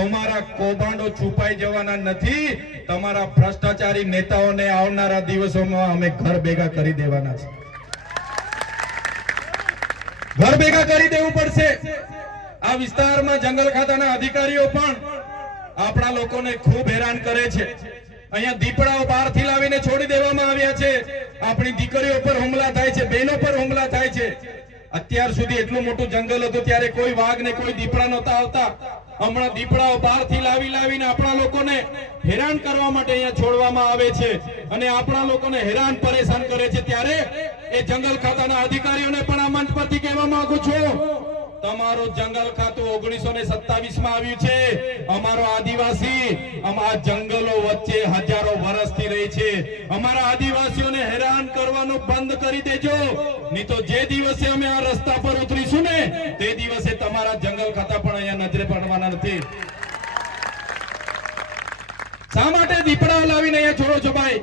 તમારા કૌભાંડો છુપાઈ જવાના નથી. તમારા ભ્રષ્ટાચારી નેતાઓને આવનારા દિવસોમાં અમે ઘર ભેગા કરી દેવાના છે. ઘર ભેગા કરી દેવું પડશે. આ વિસ્તારમાં જંગલ ખાતાના અધિકારીઓ પણ આપણા લોકોને ખૂબ હેરાન કરે છે. અહીંયા દીપડાઓ બહારથી લાવીને છોડી દેવામાં આવ્યા છે. આપણી દીકરીઓ પર હુમલા થાય છે, બહેનો પર હુમલા થાય છે. અત્યાર સુધી એટલું મોટું જંગલ હતું ત્યારે કોઈ વાઘ ને કોઈ દીપડા નહોતા આવતા. હમણાં દીપડાઓ બહારથી લાવીને આપણા લોકોને હેરાન કરવા માટે અહીંયા છોડવામાં આવે છે અને આપણા લોકોને હેરાન પરેશાન કરે છે. ત્યારે એ જંગલ ખાતાના અધિકારીઓને પણ આ મંચ પરથી કહેવા માંગુ છું, તમારું જંગલ ખાતું 1927 માં આવ્યું છે. અમારો આદિવાસી આ જંગલો વચ્ચે હજારો વર્ષથી રહે છે. અમારા આદિવાસીઓને હેરાન કરવાનું બંધ કરી દેજો, નહીં તો જે દિવસે અમે આ રસ્તા પર ઉતરીશું ને તે દિવસે તમારા જંગલ ખાતા પણ અહીંયા નજરે પડવાના નથી. શા માટે દીપડા લાવીને અહીંયા છોડો છો ભાઈ?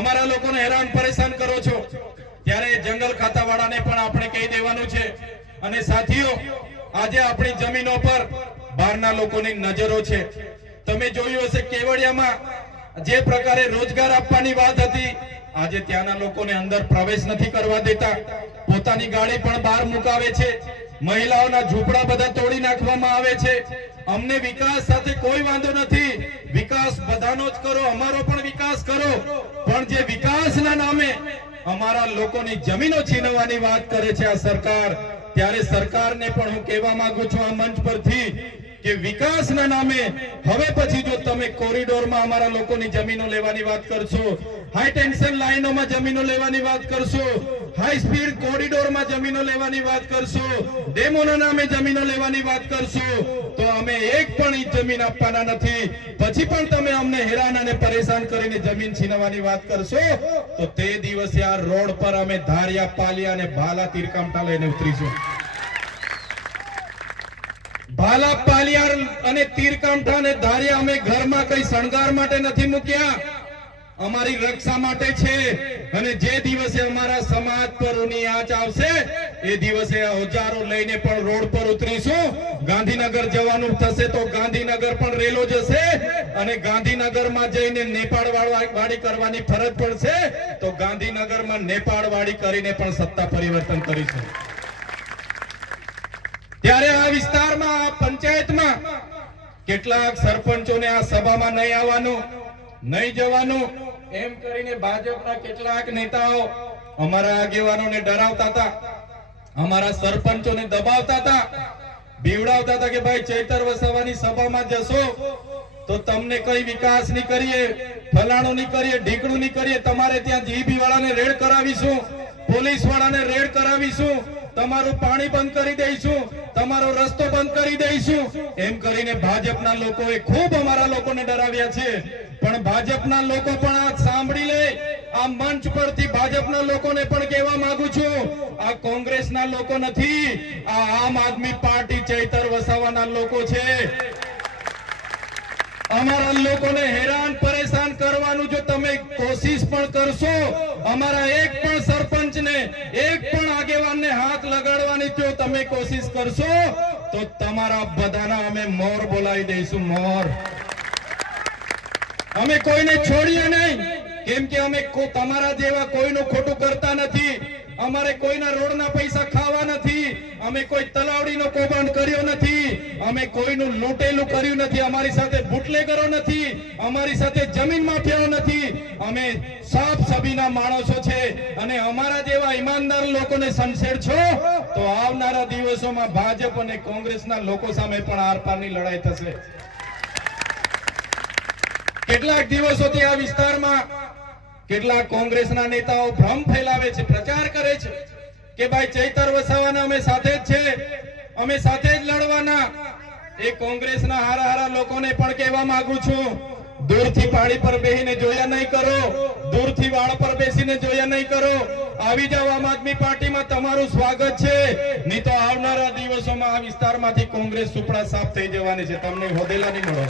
અમારા લોકોને હેરાન પરેશાન કરો છો. ત્યારે જંગલ ખાતા વાળાને પણ આપણે કહી દેવાનું છે. અને સાથીઓ, આજે આપણી જમીનો પર બહારના લોકોની નજરો છે. તમે જોયું હશે કેવડિયામાં જે પ્રકારે રોજગાર આપવાની વાત હતી, આજે ત્યાંના લોકોને અંદર પ્રવેશ નથી કરવા દેતા. પોતાની ગાડી પણ બહાર મુકાવે છે. મહિલાઓના ઝૂંપડા બધા તોડી નાખવામાં આવે છે. અમને વિકાસ સાથે કોઈ વાંધો નથી. વિકાસ બધાનો જ કરો, અમારો પણ વિકાસ કરો. પણ જે વિકાસના નામે અમારા લોકોની જમીનો છીનવવાની વાત કરે છે આ સરકાર, ત્યારે સરકારને પણ હું કહેવા માંગુ છું આ મંચ પરથી કે વિકાસના નામે હવે પછી જો તમે કોરિડોરમાં અમારા લોકોની જમીનો લેવાની વાત કરશો, હાઈ ટેન્શન લાઈનોમાં જમીનો લેવાની વાત કરશો, હાઈ સ્પીડ કોરિડોરમાં જમીનો લેવાની વાત કરશો, ડેમોના નામે જમીનો લેવાની વાત કરશો, તો અમે એક પણ ઇંચ જમીન આપવાના નથી. પછી પણ તમે અમને હેરાન અને પરેશાન કરીને જમીન છીનવવાની વાત કરશો તો તે દિવસે આ રોડ પર અમે ધારિયા, પાલિયા અને ભાલા તીરકામઠા લઈને ઉતરીશું. ભાલા, પાલિયાર અને તીરકામઠા અને ધારિયા અમે ઘરમાં કઈ શણગાર માટે નથી મૂક્યા, અમારી રક્ષા માટે છે. અને જે દિવસે અમારા સમાજ પર ઉની આંચ આવશે એ દિવસે ઓજારો લઈને પણ રોડ પર ઉતરીશું. ગાંધીનગર જવાનું થશે તો ગાંધીનગર પણ રેલો જશે અને ગાંધીનગરમાં જઈને નેપાળ વાળી કરવાની ફરજ પડશે તો ગાંધીનગરમાં નેપાળ વાળી કરીને પણ સત્તા પરિવર્તન કરીશું. ત્યારે આ વિસ્તારમાં, આ પંચાયતમાં કેટલાક સરપંચોને આ સભામાં નહીં આવવાનું, નહીં જવાનું એમ કરીને ભાજપના કેટલાક નેતાઓ અમારા આગેવાનોને ડરાવતા હતા, અમારા સરપંચોને દબાવતા હતા, બીવડાવતા હતા કે ભાઈ ચૈતર વસાવાની સભામાં જશો તો તમને કઈ વિકાસ નહીં કરીએ, ફલાણું નહીં કરીએ, ઢીકણું નહીં કરીએ, તમારે ત્યાં જીબી વાળાને રેડ કરાવીશું, પોલીસ વાળાને રેડ કરાવીશું, તમારું પાણી બંધ કરી દઈશું, તમારો રસ્તો બંધ કરી દઈશું, એમ કરીને ભાજપના લોકોએ ખૂબ અમારા લોકોને ડરાવ્યા છે. પણ ભાજપના લોકો પણ આ સાંભળી લે. આ મંચ પરથી ભાજપના લોકોને પણ કહેવા માંગુ છું, આ કોંગ્રેસના લોકો નથી, આ આમ આદમી પાર્ટી ચૈતર વસાવાના લોકો છે. અમારા લોકોને હેરાન પરેશાન કરવાનું જો તમે કોશિશ પણ કરશો, અમારા એક પણ સરપંચને, એક પણ આગેવાનને હાથ લગાડવાની જો તમે કોશિશ કરશો તો તમારા બધાના અમે મોર બોલાવી દઈશું, મોર. અમે કોઈને છોડીએ નહીં, કેમ કે અમે તમારા જેવા કોઈનું ખોટું કરતા નથી. અમારે કોઈના રોડના પૈસા ખાવા નથી, અમે કોઈ તલાવડીનો કૌભાંડ કર્યો નથી, અમે કોઈનું લૂંટેલું કર્યું નથી, અમારી સાથે બુટલેગરો નથી, અમારી સાથે જમીન માફિયાઓ નથી. અમે સાફ સભીના માણસો છે અને અમારા જેવા ઈમાનદાર લોકોને સંશેડશો તો આવનારા દિવસોમાં ભાજપ અને કોંગ્રેસના લોકો સામે પણ આરપારની લડાઈ થશે. કેટલાક દિવસોથી આ વિસ્તારમાં કેટલાક કોંગ્રેસના નેતાઓ ભ્રમ ફેલાવે છે, પ્રચાર કરે છે કે ભાઈ ચૈતર વસાવાના અમે સાથે જ છે, અમે સાથે જ લડવાના. એ કોંગ્રેસના હારા લોકોને પણ કહેવા માંગુ છું, દૂરથી પાડી પર બેસીને જોયા નહીં કરો, દૂરથી વાળ પર બેસીને જોયા નહીં કરો. આવી જાવ, આમ આદમી પાર્ટીમાં તમારું સ્વાગત છે, નહીં તો આવનારા દિવસોમાં આ વિસ્તારમાંથી કોંગ્રેસ સુપડા સાફ થઈ જવાની છે, તમને હોદેલા નહીં મળો.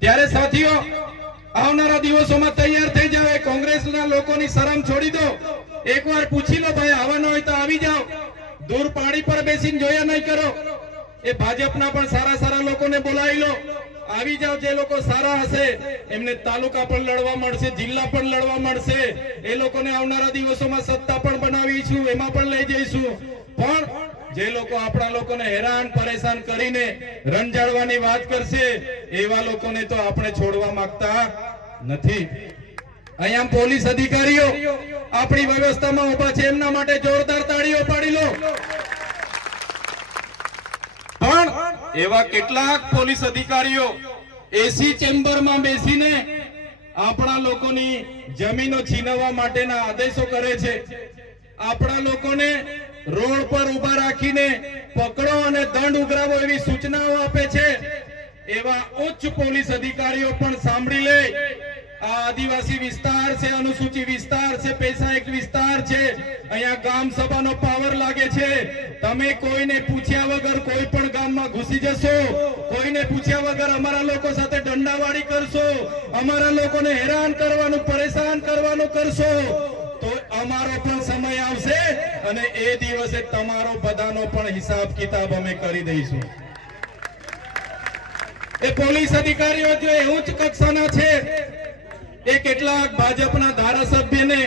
ત્યારે સાથીઓ, આવનારા દિવસોમાં તૈયાર થઈ જાવ. કોંગ્રેસના લોકોની શરમ છોડી દો. એકવાર પૂછી લો ભાઈ, આવવાનો હોય તો આવી જાઓ, દૂર પાડી પર બેસીને જોયા નહીં કરો. એ ભાજપના પણ સારા સારા લોકોને બોલાવી લો, આવી જાઓ. જે લોકો સારા હશે એમને તાલુકા પણ લડવા મળશે, જિલ્લા પણ લડવા મળશે. એ લોકોને આવનારા દિવસોમાં સત્તા પણ બનાવીશું, એમાં પણ લઈ જઈશું. પણ જે લોકો આપણા લોકોને હેરાન પરેશાન કરીને રંજાડવાની વાત કરશે એવા લોકોને તો આપણે છોડવા માંગતા નથી. અહીંયા પોલીસ અધિકારીઓ આપણી વ્યવસ્થામાં ઉભા છે, એમના માટે જોરદાર તાળીઓ પાડી લો. પણ એવા કેટલાક પોલીસ અધિકારીઓ એસી ચેમ્બરમાં બેસીને આપણા લોકોની જમીનો છીનવવા માટેના આદેશો કરે છે. આપણા લોકોને રોડ પર ઉભા રાખીને પકડો અને દંડ ઉઘરાવો એવી સૂચનાઓ આપે છે. એવા ઉચ્ચ પોલીસ અધિકારીઓ પણ સાંભળી લે. આ આદિવાસી વિસ્તાર છે, અનુસૂચિત વિસ્તાર છે, પૈસા એક વિસ્તાર છે. અહીંયા ગામ સભાનો પાવર લાગે છે. તમે કોઈને પૂછ્યા વગર કોઈ પણ ગામમાં ઘૂસી જશો, કોઈને પૂછ્યા વગર અમારા લોકો સાથે દંડાવાળી કરશો, અમારા લોકોને હેરાન કરવાનું પરેશાન કરવાનું કરશો તો અમારો પણ સમય આવશે અને એ દિવસે તમારો બધાનો પણ હિસાબ કિતાબ અમે કરી દઈશું. એ પોલીસ અધિકારીઓ જો ઉચ્ચ કક્ષાના છે, એ કેટલાક ભાજપના ધારાસભ્યને,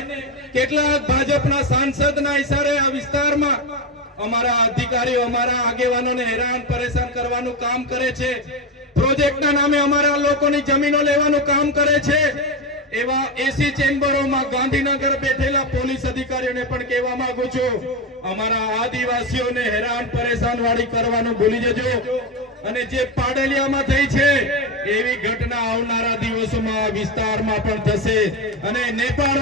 કેટલાક ભાજપના સાંસદના ઇશારે આ વિસ્તારમાં અમારા અધિકારીઓ, અમારા આગેવાનોને હેરાન પરેશાન કરવાનું કામ કરે છે. પ્રોજેક્ટના નામે અમારા લોકોની જમીનો લેવાનું કામ કરે છે. એવા એસી ચેમ્બરોમાં ગાંધીનગર બેઠેલા પોલીસ અધિકારીઓને પણ કહેવા માંગુ છું, અમારા આદિવાસીઓને હેરાન પરેશાન વાળી કરવાનું ભૂલી જજો. અને જે પાડલિયામાં થઈ છે એવી ઘટના આવનારા દિવસોમાં વિસ્તારમાં પણ થશે અને નેપાળ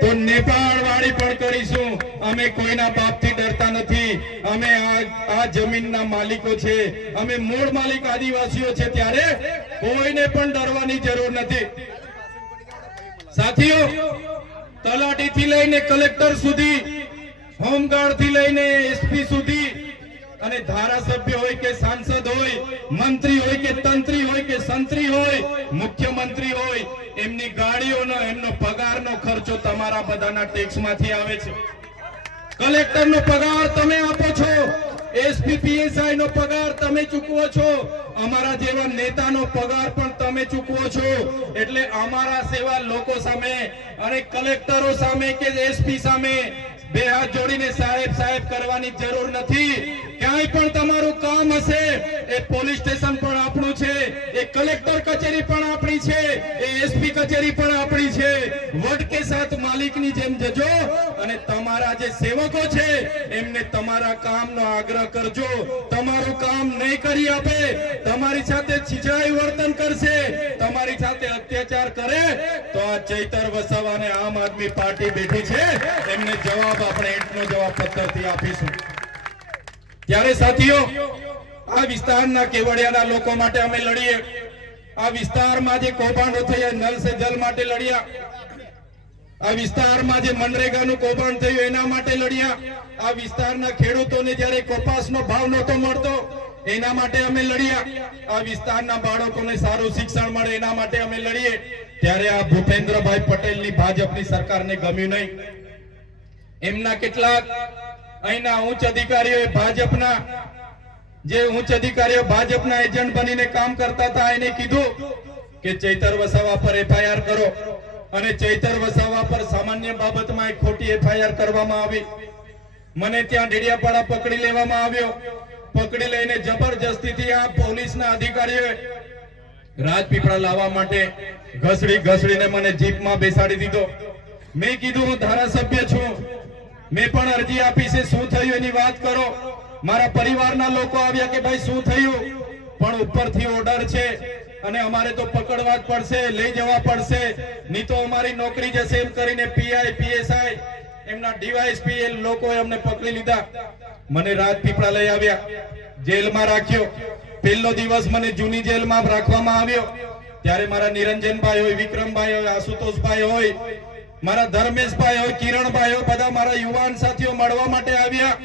તો નેપાળ વાળી પણ કરીશું. અમે કોઈના બાપથી ડરતા નથી. અમે આ જમીનના માલિકો છે, અમે મૂળ માલિક આદિવાસીઓ છે, ત્યારે કોઈને પણ ડરવાની જરૂર નથી. સાથીઓ, તલાટીથી લઈને કલેક્ટર સુધી, હોમગાર્ડ થી લઈને એસપી સુધી અને ધારાસભ્ય હોય કે સાંસદ હોય, મંત્રી હોય કે તંત્રી હોય કે સંત્રી હોય, મુખ્યમંત્રી હોય, એમની ગાડીઓનો, એમનો પગારનો ખર્ચો તમારા બધાના ટેક્સમાંથી આવે છે. કલેક્ટરનો પગાર તમે આપો છો, એસપી પીએસઆઈ નો પગાર તમે ચૂકવો છો, અમારા જેવા નેતાનો પગાર પણ તમે ચૂકવો છો. એટલે અમારા સેવા લોકો સામે અને કલેક્ટરો સામે કે એસપી સામે બે હાથ જોડીને સાહેબ સાહેબ કરવાની જરૂર નથી. ક્યાંય પણ તમારું કામ હશે, એ પોલીસ સ્ટેશન પણ આપણું છે, એ કલેક્ટર કચેરી પણ આપણી છે, એ એસપી કચેરી પણ આપણી છે. વડ કે સાથ માલિકની જેમ જજો અને તમારા જે સેવકો છે એમને તમારા કામનો આગ્રહ કરજો. તમારું કામ નહીં કરી આપે, તમારી સાથે છીછરાઈ વર્તન કરશે, તમારી સાથે અત્યાચાર કરે તો આ ચૈતર વસાવા અને આમ આદમી પાર્ટી બેઠી છે, એમને જવાબ આપણે એટલો જવાબ પત્રથી આપીશું. ત્યારે સાથીઓ, આ વિસ્તારના કેવડિયાના લોકો માટે અમે લડીએ. આ વિસ્તારમાં જે કૌભાંડો થયા નલ સે જલ માટે લડ્યા, આ વિસ્તારમાં જે મનરેગાનું કૌભાંડ થયું એના માટે લડ્યા, આ વિસ્તારના ખેડૂતોને જ્યારે કપાસનો ભાવ નહોતો મળતો એના માટે અમે લડ્યા, આ વિસ્તારના બાળકોને સારું શિક્ષણ મળે એના માટે અમે લડીએ. ત્યારે આ ભૂપેન્દ્રભાઈ પટેલની ભાજપની સરકારને ગમ્યું નહીં. એમના કેટલાક અહીંના ઉચ્ચ અધિકારીઓ ભાજપના એજન્ટ બનીને કામ કરતા હતા. એને કીધું કે ચૈતર વસાવા પર એફઆઈઆર કરો અને ચૈતર વસાવા પર સામાન્ય બાબતમાં એક ખોટી એફઆઈઆર કરવામાં આવી. મને ત્યાં ડેડિયાપાડા પકડી લેવામાં આવ્યો. પકડી લઈને જબરજસ્તીથી આ પોલીસના અધિકારીઓએ રાજપીપળા લાવવા માટે ઘસડીને મને જીપમાં બેસાડી દીધો. મેં કીધું હું ધારાસભ્ય છું, મેં પણ અરજી આપી છે, શું થયું એની વાત કરો. મારા પરિવારના લોકો આવ્યા કે ભાઈ શું થયું, પણ ઉપરથી ઓર્ડર છે અને અમારે તો પકડવા જ પડશે, લઈ જવા પડશે, નહીં તો અમારી નોકરી જશે એમ કરીને પીઆઈ પીએસઆઈ એમના ડીવાયએસપી એ લોકોએ અમને પકડી લીધા. મને રાજપીપળા લઈ આવ્યા, જેલમાં રાખ્યો. પહેલો દિવસ મને જૂની જેલમાં રાખવામાં આવ્યો. ત્યારે મારા નિરંજનભાઈ હોય, વિક્રમભાઈ હોય, આશુતોષભાઈ હોય, મારા ધર્મેશભાઈ હોય, કિરણભાઈ હોય, બધા મારા યુવાન સાથીઓ મળવા માટે આવ્યા.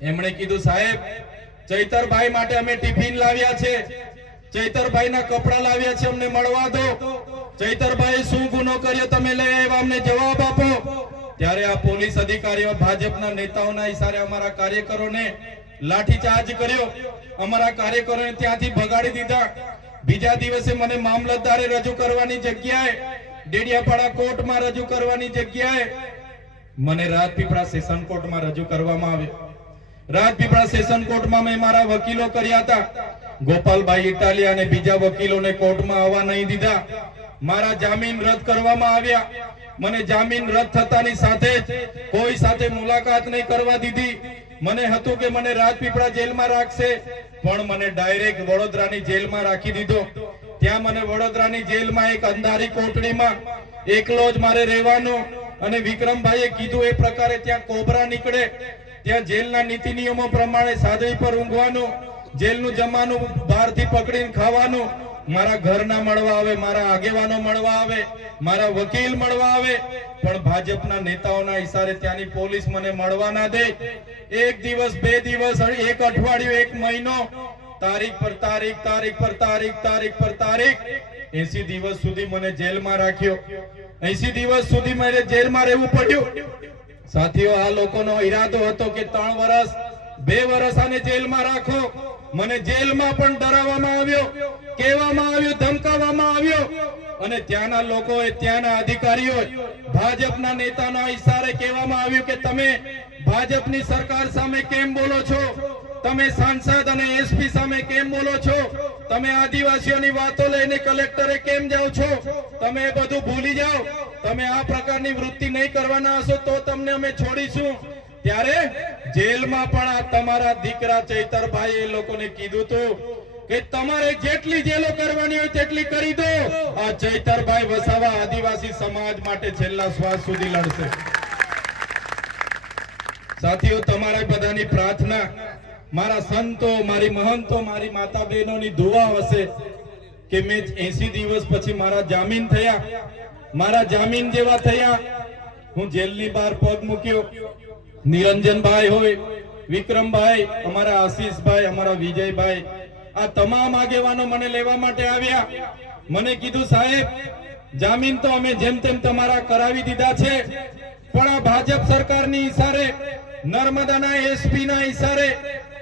એમણે કીધું સાહેબ, ચૈતરભાઈ માટે અમે ટિફિન લાવ્યા છે, ચૈતરભાઈના કપડા લાવ્યા છે, અમને મળવા દો. ચૈતરભાઈ શું ગુનો કર્યો તમે લઈ આવ્યા, અમને જવાબ આપો. ત્યારે આ પોલીસ અધિકારીઓ ભાજપના નેતાઓના ઇશારે અમારા કાર્યકરોને લાઠીચાર્જ કર્યો, અમારા કાર્યકરોને ત્યાંથી ભગાડી દીધા। બીજા દિવસે મને મામલતદારે રજૂ કરવાની જગ્યાએ, ડેડિયાપાડા કોર્ટમાં રજૂ કરવાની જગ્યાએ મને રાજપીપળા સેશન કોર્ટમાં રજૂ કરવામાં આવ્યો। રાજપીપળા સેશન કોર્ટમાં મેં મારા વકીલો કર્યા હતા, ગોપાલભાઈ ઇટાલિયા અને બીજા વકીલોને કોર્ટમાં આવવા નહીં દીધા। મારા જામીન રદ કરવામાં આવ્યા। મને જામીન રદ થતાની સાથે જ કોઈ સાથે મુલાકાત નહીં કરવા દીધી। મને હતું કે મને રાજપીપળા જેલમાં રાખશે, પણ મને ડાયરેક્ટ વડોદરાની જેલમાં રાખી દીધો। ત્યાં મને વડોદરાની જેલમાં એક અંધારી કોટડીમાં એકલો જ મારે રહેવાનું, અને વિક્રમભાઈએ કીધું એ પ્રકારે ત્યાં કોબરા નીકળે, ત્યાં જેલના નીતિ નિયમો પ્રમાણે સાદડી પર ઊંઘવાનું, જેલનું જમવાનું બહારથી પકડીને ખાવાનું, મારા ઘરના મળવા આવે, મારા આગેવાનો મળવા આવે, મારા વકીલ મળવા આવે, પણ ભાજપના નેતાઓના ઈશારે ત્યાંની પોલીસ મને મળવા ના દે। એક દિવસ, બે દિવસ, એક અઠવાડિયું, એક મહિનો, તારીખ પર તારીખ, તારીખ પર તારીખ, તારીખ પર તારીખ, 80 દિવસ સુધી મને જેલમાં રાખ્યો। 80 દિવસ સુધી મારે જેલમાં રહેવું પડ્યું। સાથીઓ, આ લોકોનો ઈરાદો હતો કે 3 વર્ષ, 2 વર્ષ આને જેલમાં રાખો। મને જેલમાં પણ ડરાવવામાં આવ્યો, કહેવામાં આવ્યું, ધમકાવવામાં આવ્યો, અને ત્યાંના લોકોએ, ત્યાંના અધિકારીઓએ, ભાજપના નેતાના ઈશારે કહેવામાં આવ્યું કે તમે ભાજપની સરકાર સામે કેમ બોલો છો, તમે સાંસદ અને એસપી સામે કેમ બોલો છો, તમે આદિવાસીઓની વાતો લઈને કલેક્ટરે કેમ જાઓ છો, તમે એ બધું ભૂલી જાઓ, તમે આ પ્રકારની વૃત્તિ નહીં કરવાના હશો તો તમને અમે છોડીશું। ત્યારે જેલમાં પણ આ તમારા દીકરા ચૈતરભાઈ એ લોકોને કીધું હતું કે તમારે જેટલી જેલો કરવાની હોય તેટલી કરી દો, આ ચૈતરભાઈ વસાવા આદિવાસી સમાજ માટે છેલ્લા શ્વાસ સુધી લડશે। સાથીઓ, તમારા બધાની પ્રાર્થના, મારા સંતો, મારી મહંતો, મારી માતા બહેનોની દુઆ હશે કે મેં 80 દિવસ પછી મારા જામીન થયા, મારા જામીન જેવા થયા, હું જેલની બહાર પગ મૂક્યો। નિરંજનભાઈ હોય, વિક્રમભાઈ, અમારા આશીષભાઈ, અમારા વિજયભાઈ, આ તમામ આગેવાનો મને લેવા માટે આવ્યા। મને કીધું, સાહેબ, જામીન તો અમે જેમ તેમ તમારા કરાવી દીધા છે, પણ આ ભાજપ સરકારની ઈશારે, નર્મદાના એસપી ના ઈશારે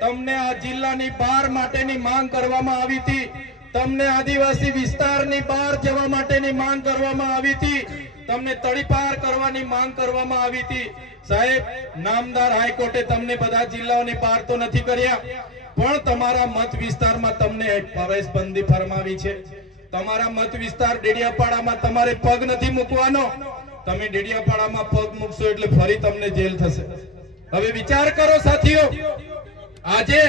તમને આ જિલ્લાની બહાર માટેની માંગ કરવામાં આવી હતી, તમને આદિવાસી વિસ્તારની બહાર જવા માટેની માંગ કરવામાં આવી હતી, તમને તડીપાર કરવાની માંગ કરવામાં આવી હતી। સાહેબ, નામદાર હાઈકોર્ટે તમને બધા જિલ્લાઓની બહાર તો નથી કર્યા, પણ તમારા મત વિસ્તારમાં તમને પ્રવેશબંધી ફરમાવી છે। તમારા મત વિસ્તાર ડેડિયાપાડામાં તમારે પગ નથી મૂકવાનો, તમે ડેડિયાપાડામાં પગ મૂકશો એટલે ફરી તમને જેલ થશે। હવે વિચાર કરો સાથીઓ, આજે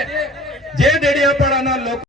જે ડેડિયાપાડાના લોકો